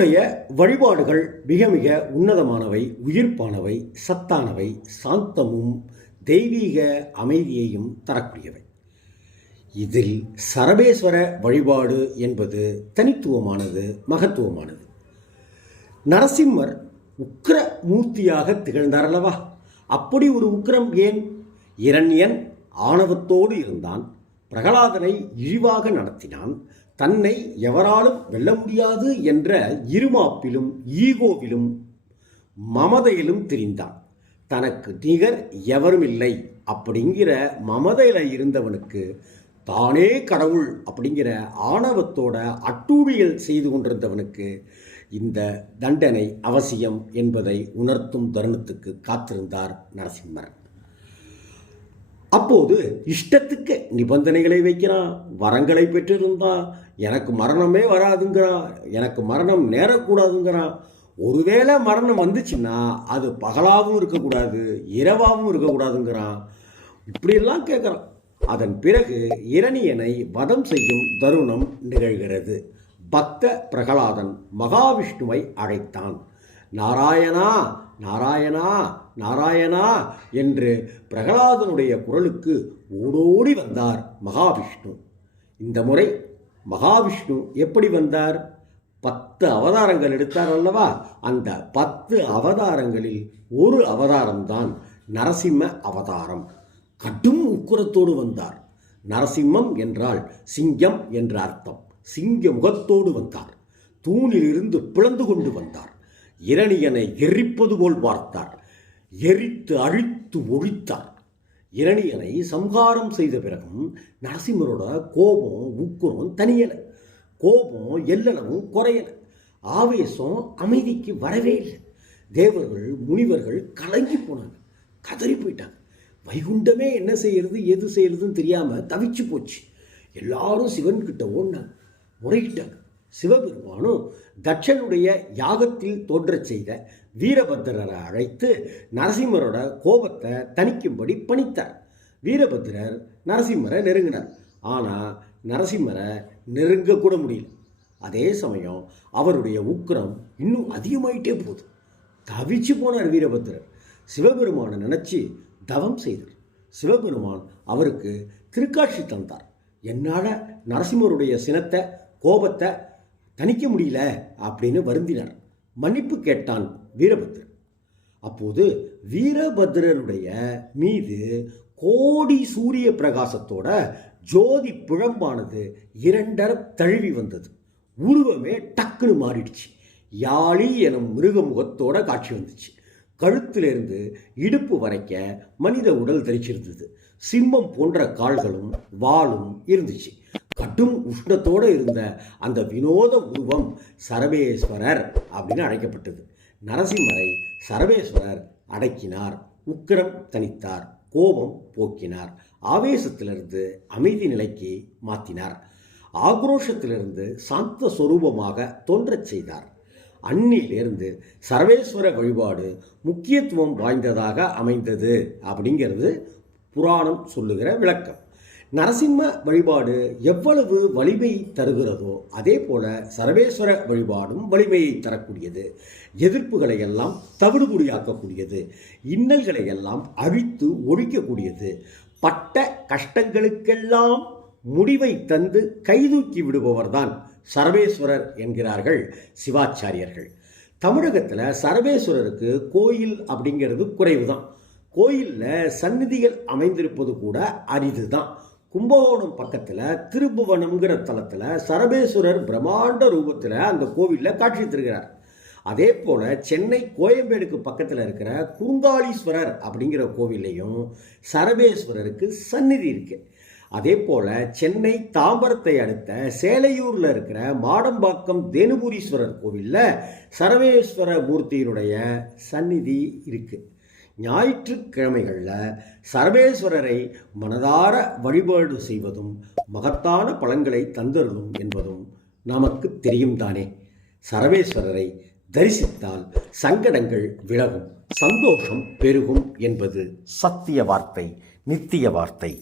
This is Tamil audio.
நம்முடைய வழிபாடுகள் மிக மிக உன்னதமானவை உயிர்ப்பானவை சத்தானவை சாந்தமும் தெய்வீக அமைதியையும் தரக்கூடியவை. இதில் சரபேஸ்வர வழிபாடு என்பது தனித்துவமானது மகத்துவமானது. நரசிம்மர் உக்கிர மூர்த்தியாக திகழ்ந்தார் அல்லவா? அப்படி ஒரு உக்கிரம் ஏன்? இரண்யன் ஆணவத்தோடு இருந்தான் பிரகலாதனை இழிவாக நடத்தினான் தன்னை எவராலும் வெல்ல முடியாது என்ற இருமாப்பிலும் ஈகோவிலும் மமதையிலும் திரிந்தான். தனக்கு நிகர் எவரும் இல்லை அப்படிங்கிற மமதையில் இருந்தவனுக்கு தானே கடவுள் அப்படிங்கிற ஆணவத்தோட அட்டூழியல் செய்து கொண்டிருந்தவனுக்கு இந்த தண்டனை அவசியம் என்பதை உணர்த்தும் தருணத்துக்கு காத்திருந்தார் நரசிம்மர். அப்போது இஷ்டத்துக்கு நிபந்தனைகளை வைக்கிறான் வரங்களை பெற்றிருந்தான் எனக்கு மரணமே வராதுங்கிறான் எனக்கு மரணம் நேரக்கூடாதுங்கிறான் ஒருவேளை மரணம் வந்துச்சுன்னா அது பகலாகவும் இருக்கக்கூடாது இரவாகவும் இருக்கக்கூடாதுங்கிறான் இப்படியெல்லாம் கேட்குறான் அதன் பிறகு இரணியனை வதம் செய்யும் தருணம் நிகழ்கிறது. பக்த பிரகலாதன் மகாவிஷ்ணுவை அழைத்தான். நாராயணா நாராயணா நாராயணா என்று பிரகலாதனுடைய குரலுக்கு ஓடோடி வந்தார் மகாவிஷ்ணு. இந்த முறை மகாவிஷ்ணு எப்படி வந்தார்? பத்து அவதாரங்கள் எடுத்தார் அல்லவா? அந்த பத்து அவதாரங்களில் ஒரு அவதாரம்தான் நரசிம்ம அவதாரம். கடும் உக்குரத்தோடு வந்தார். நரசிம்மம் என்றால் சிங்கம் என்ற அர்த்தம். சிங்க முகத்தோடு வந்தார். தூணிலிருந்து பிளந்து கொண்டு வந்தார். இரணியனை எரிப்பது போல் பார்த்தார். எரித்து அழித்து ஒழித்தார். இரணியனை சம்ஹாரம் செய்த பிறகும் நரசிம்மரோட கோபம் உக்குரம் தனியலை. கோபம் எல்லளவும் குறையலை. ஆவேசம் அமைதிக்கு வரவே இல்லை. தேவர்கள் முனிவர்கள் கலங்கி போனாங்க. கதறி போயிட்டாங்க. வைகுண்டமே என்ன செய்யறது எது செய்யறதுன்னு தெரியாமல் தவிச்சு போச்சு. எல்லாரும் சிவன் கிட்ட ஓடினாங்க. முறையிட்டாங்க. சிவபெருமானும் தட்சனுடைய யாகத்தில் தோன்றச் செய்த வீரபத்திரரை அழைத்து நரசிம்மரோட கோபத்தை தணிக்கும்படி பணித்தார். வீரபத்திரர் நரசிம்மரை நெருங்கினார். ஆனால் நரசிம்மரை நெருங்கக்கூட முடியல. அதே சமயம் அவருடைய உக்கிரம் இன்னும் அதிகமாயிட்டே போகுது. தவிச்சு போனார் வீரபத்திரர். சிவபெருமானை நினச்சி தவம் செய்தார். சிவபெருமான் அவருக்கு திருக்காட்சி தந்தார். என்னால் நரசிம்மருடைய சினத்தை கோபத்தை தணிக்க முடியல அப்படின்னு வருந்தினார். மன்னிப்பு கேட்டான் வீரபத்ரன். அப்போது வீரபத்ரனுடைய மீது கோடி சூரிய பிரகாசத்தோட ஜோதி பிழம்பானது இரண்டர தழுவி வந்தது. உருவமே டக்குன்னு மாறிடுச்சு. யாழி எனும் மிருக முகத்தோட காட்சி வந்துச்சு. கழுத்திலிருந்து இடுப்பு வரைக்க மனித உடல் தெரிச்சிருந்தது சிம்மம் போன்ற கால்களும் வாளும் இருந்துச்சு. கடும் உஷ்ணத்தோடு இருந்த அந்த வினோத உருவம் சரபேஸ்வரர் அப்படின்னு அழைக்கப்பட்டது. நரசிம்மரை சரபேஸ்வரர் அடக்கினார் உக்கிரம் தனித்தார் கோபம் போக்கினார் ஆவேசத்திலிருந்து அமைதி நிலைக்கு மாற்றினார் ஆக்ரோஷத்திலிருந்து சாந்த சொரூபமாக தோன்றச் செய்தார். அன்னிலிருந்து சர்வேஸ்வர வழிபாடு முக்கியத்துவம் வாய்ந்ததாக அமைந்தது அப்படிங்கிறது புராணம் சொல்லுகிற விளக்கம். நரசிம்ம வழிபாடு எவ்வளவு வலிமை தருகிறதோ அதே போல சர்வேஸ்வர வழிபாடும் வலிமையை தரக்கூடியது. எதிர்ப்புகளை எல்லாம் தவிடுபுடியாக்கக்கூடியது இன்னல்களை எல்லாம் அழித்து ஒழிக்கக்கூடியது. பட்ட கஷ்டங்களுக்கெல்லாம் முடிவை தந்து கைதூக்கி விடுபவர்தான் சர்வேஸ்வரர் என்கிறார்கள் சிவாச்சாரியர்கள். தமிழகத்தில் சர்வேஸ்வரருக்கு கோயில் அப்படிங்கிறது குறைவு தான் கோயிலில் சந்நிதிகள் அமைந்திருப்பது கூட அரிது தான் கும்பகோணம் பக்கத்தில் திருப்புவனம்ங்கிற தலத்தில் சரபேஸ்வரர் பிரம்மாண்ட ரூபத்தில் அந்த கோவிலில் காட்சி தருகிறார். அதே போல் சென்னை கோயம்பேடுக்கு பக்கத்தில் இருக்கிற கூங்காளீஸ்வரர் அப்படிங்கிற கோவிலையும் சரபேஸ்வரருக்கு சந்நிதி இருக்குது அதே போல் சென்னை தாம்பரத்தை அடுத்த சேலையூரில் இருக்கிற மாடம்பாக்கம் தேனுபுரீஸ்வரர் கோவிலில் சரவேஸ்வர மூர்த்தியினுடைய சந்நிதி இருக்குது ஞாயிற்றுக்கிழமைகளில் சர்வேஸ்வரரை மனதார வழிபாடு செய்வதும் மகத்தான பலன்களை தந்தருளும் என்பதும் நமக்கு தெரியும் தானே. சர்வேஸ்வரரை தரிசித்தால் சங்கடங்கள் விலகும் சந்தோஷம் பெருகும் என்பது சத்திய வார்த்தை நித்திய வார்த்தை.